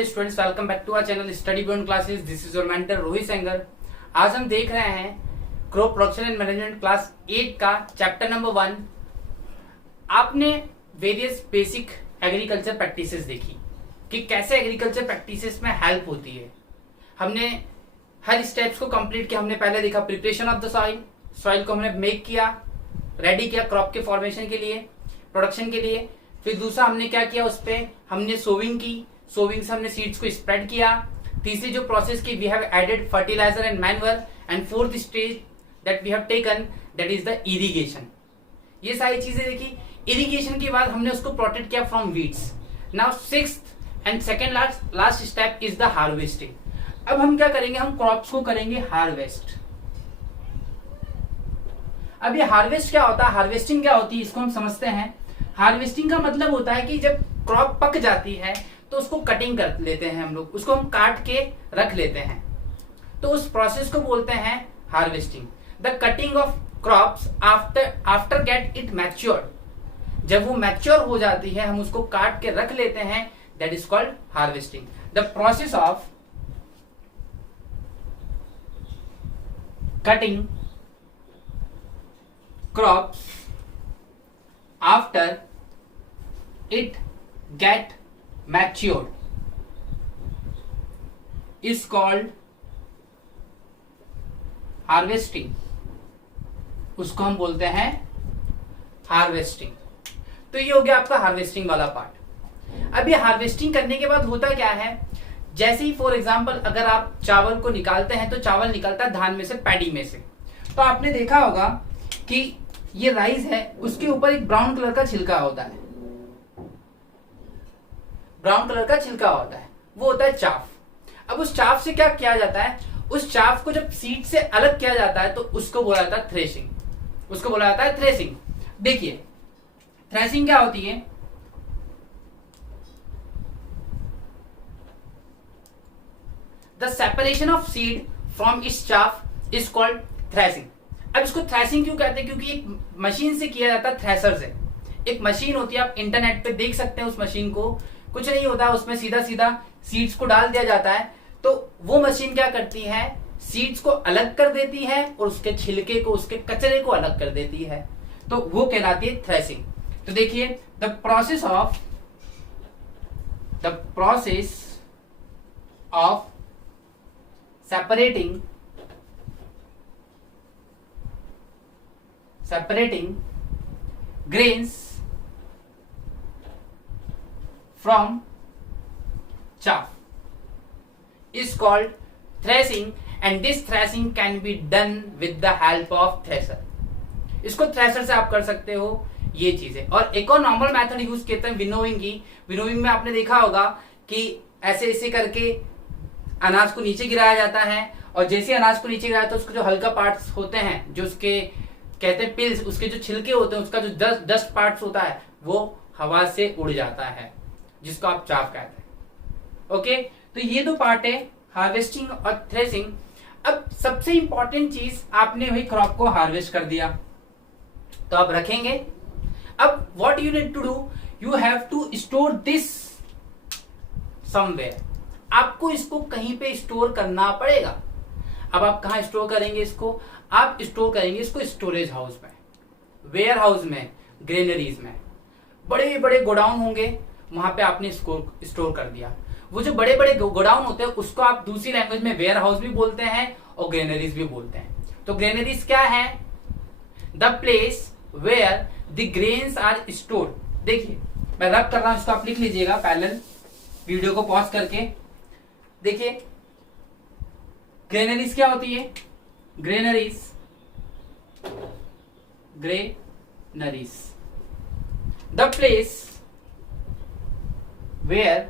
Hello students, welcome back to our channel study beyond classes. This is your mentor Rohit Sengar. आज हम देख रहे हैं crop production and management class 8 का chapter number 1। आपने वेरियस बेसिक एग्रीकल्चर प्रैक्टिसेस देखी कि कैसे एग्रीकल्चर प्रैक्टिसेस में हेल्प होती है। हमने हर स्टेप्स को कंप्लीट किया। हमने पहले देखा प्रिपरेशन ऑफ द सॉइल को हमने मेक किया, रेडी किया क्रॉप के फॉर्मेशन के लिए, प्रोडक्शन के लिए। फिर दूसरा हमने क्या किया, उस पे हमने सोविंग की, सोविंग से हमने सीड्स को स्प्रेड किया। तीसरी जो प्रोसेस की, we have added fertiliser and manure. And fourth stage that we have taken, that is the irrigation. ये सारी चीजें देखी। इरिगेशन के बाद हमने उसको प्रोटेक्ट किया from weeds. Now sixth and second last step is the harvesting. अब हम क्या करेंगे, हम क्रॉप्स को करेंगे हार्वेस्ट। अब ये हार्वेस्ट क्या होता है, हार्वेस्टिंग क्या होती है, इसको हम समझते हैं। हार्वेस्टिंग का मतलब होता है कि जब क्रॉप पक जाती है तो उसको कटिंग कर लेते हैं हम लोग, उसको हम काट के रख लेते हैं, तो उस प्रोसेस को बोलते हैं harvesting. The cutting of crops after get it matured. जब वो मैच्योर हो जाती है हम उसको काट के रख लेते हैं, that is called harvesting. The process of cutting crops after it get matured is called harvesting। उसको हम बोलते हैं हार्वेस्टिंग। तो ये हो गया आपका हार्वेस्टिंग वाला पार्ट। अब ये हार्वेस्टिंग करने के बाद होता क्या है, जैसे ही फॉर एग्जांपल अगर आप चावल को निकालते हैं तो चावल निकलता है धान में से, पैडी में से। तो आपने देखा होगा कि ये राइस है, उसके ऊपर एक ब्राउन कलर का छिलका होता है, ब्राउन कलर का छिलका होता है, वो होता है चाफ। अब उस चाफ से क्या किया जाता है, उस चाफ को जब सीड से अलग किया जाता है तो उसको बोला जाता है थ्रेशिंग। उसको बोला जाता है थ्रेशिंग। देखिए थ्रेशिंग क्या होती है, the separation of seed from its chaff is called threshing. अब इसको थ्रेशिंग क्यों कहते हैं, क्योंकि एक मशीन से किया जाता है, थ्रेशर से। एक मशीन होती है, आप इंटरनेट पे देख सकते हैं उस मशीन को। कुछ नहीं होता, उसमें सीधा सीधा सीड्स को डाल दिया जाता है, तो वो मशीन क्या करती है, सीड्स को अलग कर देती है और उसके छिलके को, उसके कचरे को अलग कर देती है, तो वो कहलाती है थ्रेशिंग। तो देखिए the process of separating grains from chaff is called threshing, and this threshing can be done with the help of thresher। इसको थ्रेशर से आप कर सकते हो ये चीजें। और एक और नॉर्मल मेथड यूज करते हैं विनोइंग की। विनोइंग में आपने देखा होगा कि ऐसे ऐसे करके अनाज को नीचे गिराया जाता है, और जैसे अनाज को नीचे गिराया तो उसके जो हल्का पार्ट्स होते हैं, जो उसके कहते हैं पिल्स, उसके जो छिलके होते हैं, उसका जो डस्ट पार्ट्स होता है वो हवा से उड़ जाता है, जिसको आप चाफ कहते हैं। ओके, तो ये दो पार्ट है, हार्वेस्टिंग और थ्रेशिंग। अब सबसे इंपॉर्टेंट चीज, आपने वही क्रॉप को हार्वेस्ट कर दिया तो आप रखेंगे। अब what you need to do, you have to store this somewhere. आपको इसको कहीं पे स्टोर करना पड़ेगा। अब आप कहां स्टोर करेंगे इसको, आप स्टोर करेंगे इसको स्टोरेज हाउस में, वेयर हाउस में, ग्रेनरीज में। बड़े बड़े गोडाउन होंगे, वहां पे आपने इसको स्टोर कर दिया। वो जो बड़े बड़े गोडाउन होते हैं उसको आप दूसरी लैंग्वेज में वेयर हाउस भी बोलते हैं और ग्रेनरीज भी बोलते हैं। तो ग्रेनरीज क्या है, the place where the grains are stored. देखिए मैं रब कर रहा हूं, इसको आप लिख लीजिएगा पैरेलल, वीडियो को पॉज करके। देखिए ग्रेनरीज क्या होती है, granaries the place where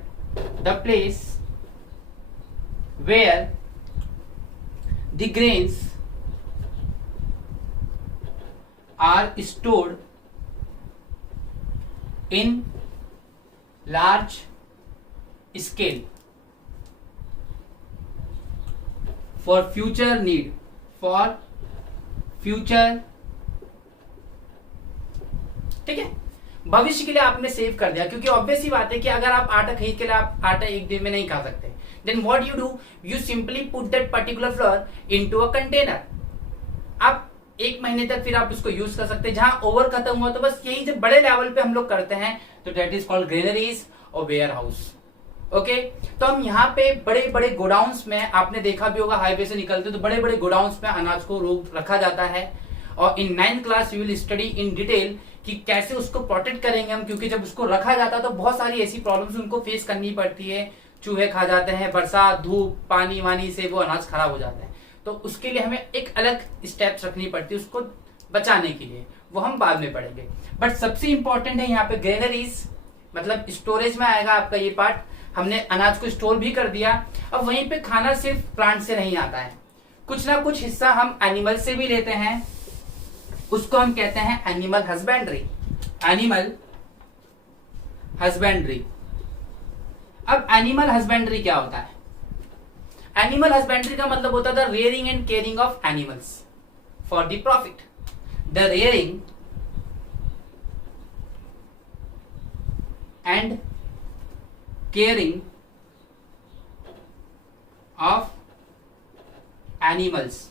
the grains are stored in large scale for future need, ठीक है। भविष्य के लिए आपने सेव कर दिया, क्योंकि ऑब्वियस ही बात है कि अगर आप आटा खरीद के लिए आप आटा एक दिन में नहीं खा सकते, then what you do, you simply put that particular flour into a container. आप एक महीने तक फिर आप उसको यूज कर सकते हैं। जहां ओवर खत्म हुआ तो बस यही जब बड़े लेवल पे हम लोग करते हैं तो दैट इज कॉल्ड ग्रेनरीज और वेयर हाउस। ओके, तो हम यहाँ पे बड़े बड़े गोडाउन्स में, आपने देखा भी होगा हाईवे से निकलते तो बड़े बड़े गोडाउन्स में अनाज को रोक रखा जाता है। और इन 9th class you will study in detail कि कैसे उसको प्रोटेक्ट करेंगे हम, क्योंकि जब उसको रखा जाता है तो बहुत सारी ऐसी प्रॉब्लम्स उनको फेस करनी पड़ती है। चूहे खा जाते हैं, बरसात धूप पानी वानी से वो अनाज खराब हो जाता है, तो उसके लिए हमें एक अलग स्टेप्स रखनी पड़ती है उसको बचाने के लिए, वो हम बाद में पढ़ेंगे। बट सबसे इंपॉर्टेंट है यहाँ पे ग्रेनरीज, मतलब स्टोरेज में आएगा आपका ये पार्ट। हमने अनाज को स्टोर भी कर दिया। अब वहीं पे खाना सिर्फ प्लांट से नहीं आता है, कुछ ना कुछ हिस्सा हम एनिमल से भी लेते हैं, उसको हम कहते हैं एनिमल हस्बेंड्री। Animal husbandry. अब एनिमल हस्बेंड्री क्या होता है? एनिमल हस्बेंड्री का मतलब होता था rearing and caring of animals for the profit. The rearing and caring of animals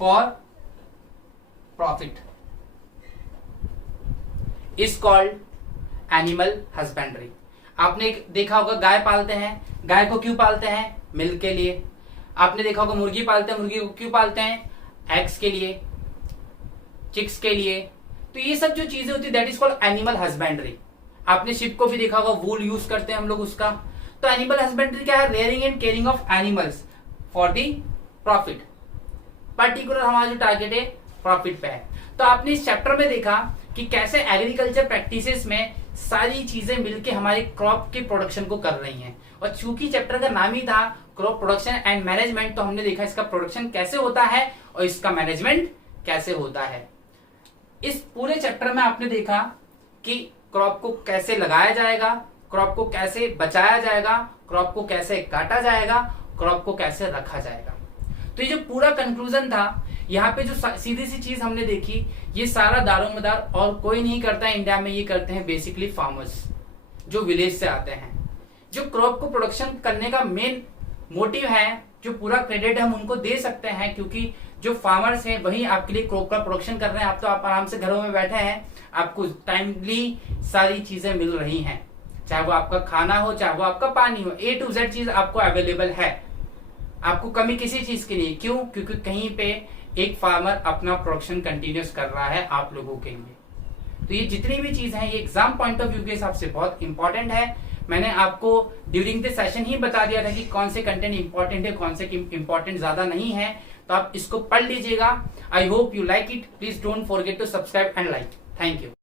for profit is called animal husbandry. आपने देखा होगा गाय पालते हैं, गाय को क्यों पालते हैं? मिल्क के लिए। आपने देखा होगा मुर्गी पालते हैं, मुर्गी को क्यों पालते हैं? एग्स के लिए, चिक्स के लिए। तो ये सब जो चीजें होती है that is called animal husbandry. आपने शिप को भी देखा होगा, वूल यूज करते हैं हम लोग उसका। तो एनिमल हस्बेंड्री क्या है? Rearing and caring of animals for the profit. Particular हमारा जो टारगेट है प्रॉफिट पे है। तो आपने इस चैप्टर में देखा कि कैसे एग्रीकल्चर प्रैक्टिसेस में सारी चीजें मिलके हमारे क्रॉप के प्रोडक्शन को कर रही हैं। और चूंकि चैप्टर का नाम ही था क्रॉप प्रोडक्शन एंड मैनेजमेंट, तो हमने देखा इसका प्रोडक्शन कैसे होता है और इसका मैनेजमेंट कैसे होता है। इस पूरे चैप्टर में आपने देखा कि क्रॉप को कैसे लगाया जाएगा, क्रॉप को कैसे बचाया जाएगा, क्रॉप को कैसे काटा जाएगा, क्रॉप को कैसे रखा जाएगा। तो ये जो पूरा कंक्लूजन था, यहाँ पे जो सीधी सी चीज हमने देखी, ये सारा दारोमदार और कोई नहीं करता है इंडिया में, ये करते हैं बेसिकली फार्मर्स जो विलेज से आते हैं। जो क्रॉप को प्रोडक्शन करने का मेन मोटिव है, जो पूरा क्रेडिट हम उनको दे सकते हैं, क्योंकि जो फार्मर्स हैं वही आपके लिए क्रॉप का प्रोडक्शन कर रहे हैं। आप तो आप आराम से घरों में बैठे हैं, आपको टाइमली सारी चीजें मिल रही हैं, चाहे वो आपका खाना हो, चाहे वो आपका पानी हो, A to Z चीज आपको अवेलेबल है। आपको कमी किसी चीज की नहीं। क्यों? क्योंकि कहीं पे एक फार्मर अपना प्रोडक्शन कंटिन्यूस कर रहा है आप लोगों के लिए। तो ये जितनी भी चीज है ये एग्जाम पॉइंट ऑफ व्यू के हिसाब से बहुत इंपॉर्टेंट है। मैंने आपको ड्यूरिंग द सेशन ही बता दिया था कि कौन से कंटेंट इंपॉर्टेंट है, कौन से इंपॉर्टेंट ज्यादा नहीं है। तो आप इसको पढ़ लीजिएगा। I hope you like it. Please don't forget to subscribe and like. Thank you.